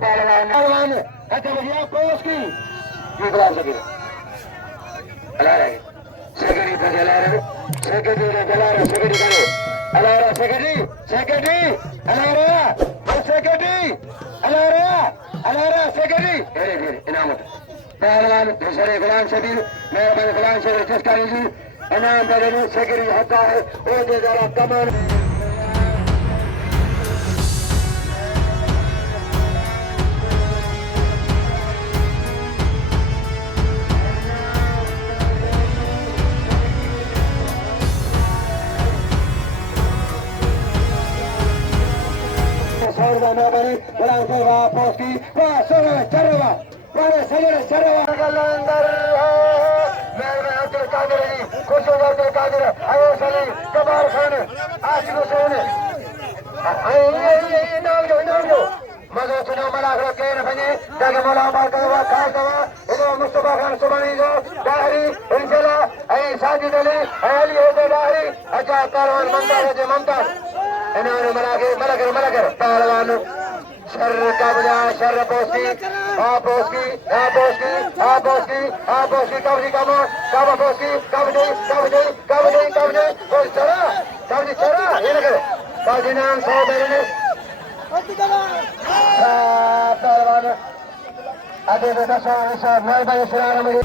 पहलवान भैया बोस्की ये बुला सके अला रहे सेक्रेटरी पे जला रहे सेक्रेटरी ने जला रहे सेक्रेटरी करे अला रहा सेक्रेटरी सेक्रेटरी अला रहा सेक्रेटरी अला रहा सेक्रेटरी धीरे धीरे इनामत पहलवान दूसरे गुलाम शबीर मेरे गुलाम शबीर चस्का जी इनाम देने सेक्रेटरी होता है वो दे जरा कमर Boski, Malakhro के बने जाके बोला बात करवा खास दवा इधर मुस्तफा खान सुबानी जो दाहरी इंशाल्लाह ऐ साजी दले अली हो गए दाहरी अच्छा पहलवान मंदा है जो ममता इन्होंने मलाखर पहलवान शर का बजा शर बोस्की कबजी कमो कब बोस्की कबजी कोई चरा ये लगे कबजी नाम 100 देने पहलवान आधे दशा नए भाई सुना मुझे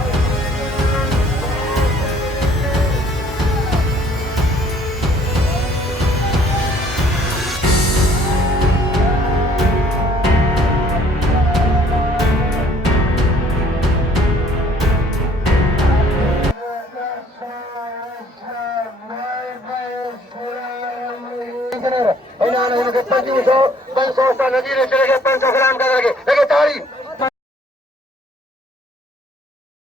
इन्होंने 2500 नजीर चले गए 500 ग्राम का लगे तारीफ